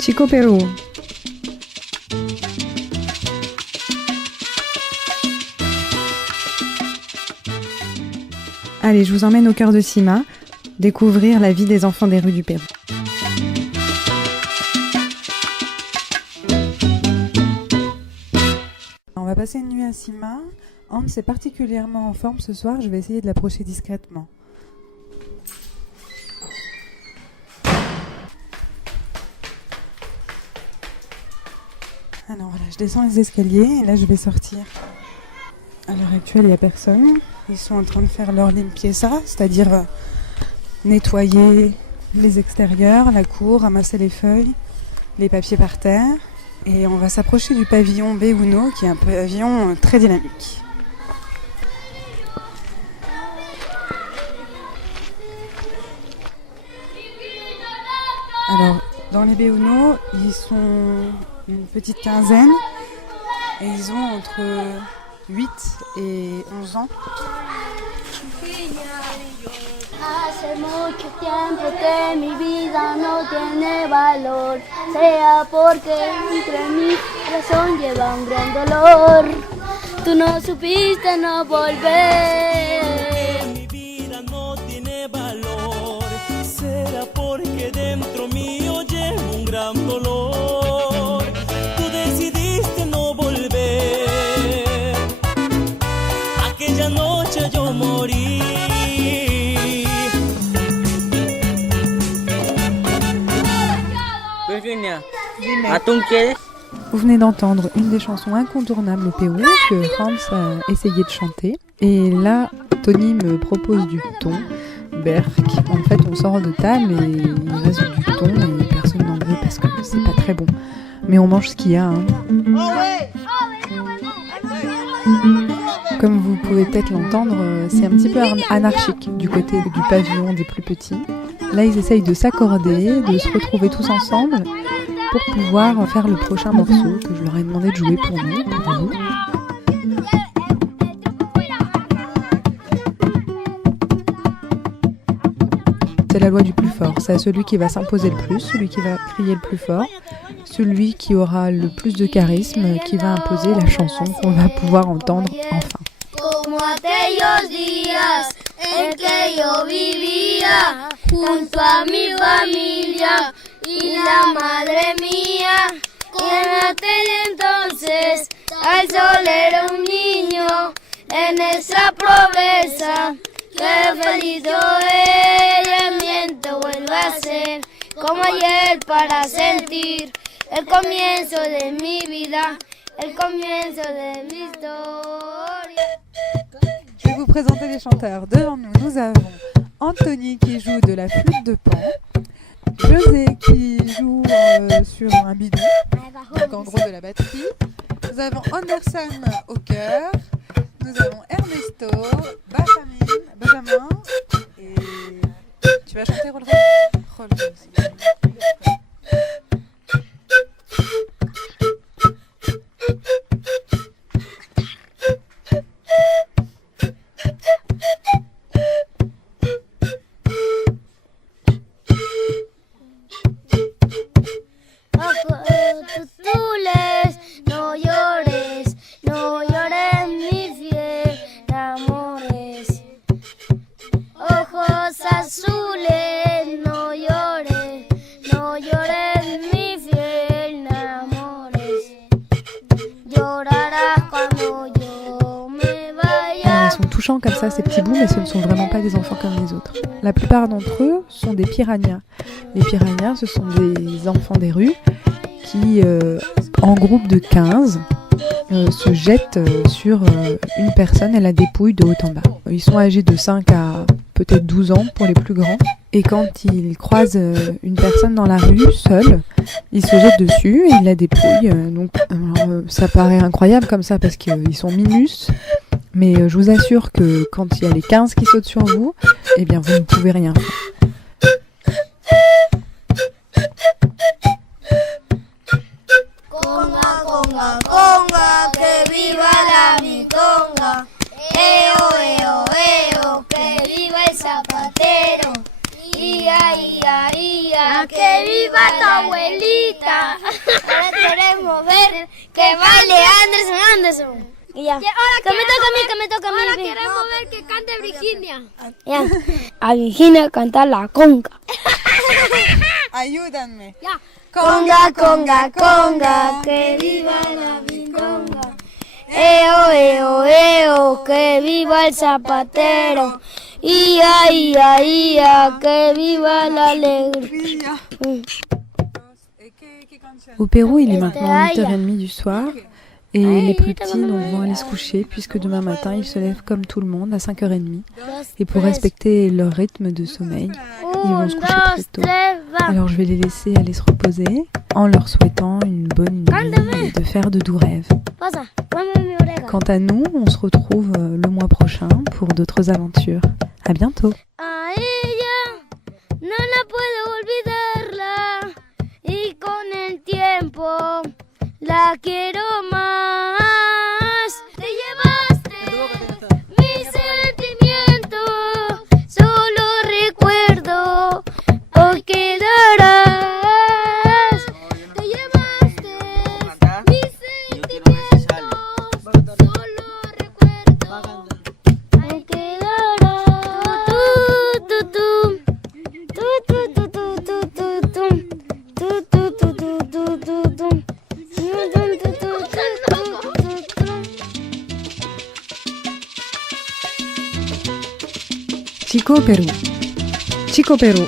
Chico Pérou. Allez, je vous emmène au cœur de Sima, découvrir la vie des enfants des rues du Pérou. On va passer une nuit à Sima. Hans est particulièrement en forme ce soir, je vais essayer de l'approcher discrètement. Alors voilà, je descends les escaliers et là je vais sortir. À l'heure actuelle, il n'y a personne. Ils sont en train de faire leur limpieza, c'est-à-dire nettoyer les extérieurs, la cour, ramasser les feuilles, les papiers par terre. Et on va s'approcher du pavillon B1, qui est un pavillon très dynamique. Alors, dans les B1, ils sont une petite quinzaine et ils ont entre 8 et 11 ans. Hace mucho tiempo que mi vida no tiene valor, sea porque entre mi corazón lleva un gran dolor. Tú no supiste no volver. Mi vida no tiene valor, será porque dentro mío lleva un gran dolor. Tú decidiste no volver. Aquella noche yo morí. Vous venez d'entendre une des chansons incontournables au Pérou que Hans a essayé de chanter. Et là, Tony me propose du thon, berk. En fait, on sort de table et il reste du thon et personne n'en veut parce que c'est pas très bon. Mais on mange ce qu'il y a. Hein. Comme vous pouvez peut-être l'entendre, c'est un petit peu anarchique du côté du pavillon des plus petits. Là, ils essayent de s'accorder, de se retrouver tous ensemble pour pouvoir faire le prochain morceau que je leur ai demandé de jouer pour nous, pour vous. C'est la loi du plus fort. C'est à celui qui va s'imposer le plus, celui qui va crier le plus fort, celui qui aura le plus de charisme, qui va imposer la chanson qu'on va pouvoir entendre enfin. Como aquellos días en que yo vivía junto a mi familia y la madre mía, que en aquel entonces al sol era un niño en esa pobreza, que feliz yo el viento vuelva a ser como ayer para sentir el comienzo de mi vida, el comienzo de mi historia. Je vais vous présenter les chanteurs. Devant nous, nous avons Anthony qui joue de la flûte de Pan, José qui joue sur un bidon, donc en gros de la batterie. Nous avons Anderson au chœur, nous avons Ernesto, Benjamin, et tu vas chanter Rolleré aussi. Touchants comme ça, ces petits bouts, mais ce ne sont vraiment pas des enfants comme les autres. La plupart d'entre eux sont des piranhas. Les piranhas, ce sont des enfants des rues qui, en groupe de 15, se jettent sur une personne et la dépouillent de haut en bas. Ils sont âgés de 5 à peut-être 12 ans pour les plus grands. Et quand ils croisent une personne dans la rue, seule, ils se jettent dessus et ils la dépouillent. Ça paraît incroyable comme ça parce qu'ils sont minus. Mais je vous assure que quand il y a les 15 qui sautent sur vous, eh bien vous ne pouvez rien faire. Conga, conga, conga, que viva la mi conga. Eo, eo, eo, que viva el zapato. zapatero. Ia, ia, ia, que viva tu abuelita. Ahora queremos ver que baile Anderson, Anderson. Y ya. Que me toca a mí. Ahora queremos ver que cante Virginia. Ya. A Virginia cantar la conga. Ayúdenme. Ya. Conga, conga, conga, que viva la conga. Eo, eo, eo, que viva el zapatero. Ia, ia, ia, que viva la alegría. Au Pérou, il est maintenant 8h30 du soir et les plus petits vont aller se coucher puisque demain matin, ils se lèvent comme tout le monde à 5h30. Et pour respecter leur rythme de sommeil, ils vont se coucher très tôt. Alors je vais les laisser aller se reposer en leur souhaitant une bonne nuit et de faire de doux rêves. Quant à nous, on se retrouve le mois prochain pour d'autres aventures. À bientôt. A ella no la puedo olvidarla y con el tiempo la quiero más. Te llevaste mis sentimientos, solo recuerdo hoy quedarás. Te llevaste mis sentimientos, solo recuerdo hoy quedarás. Chico Perú. Chico Perú.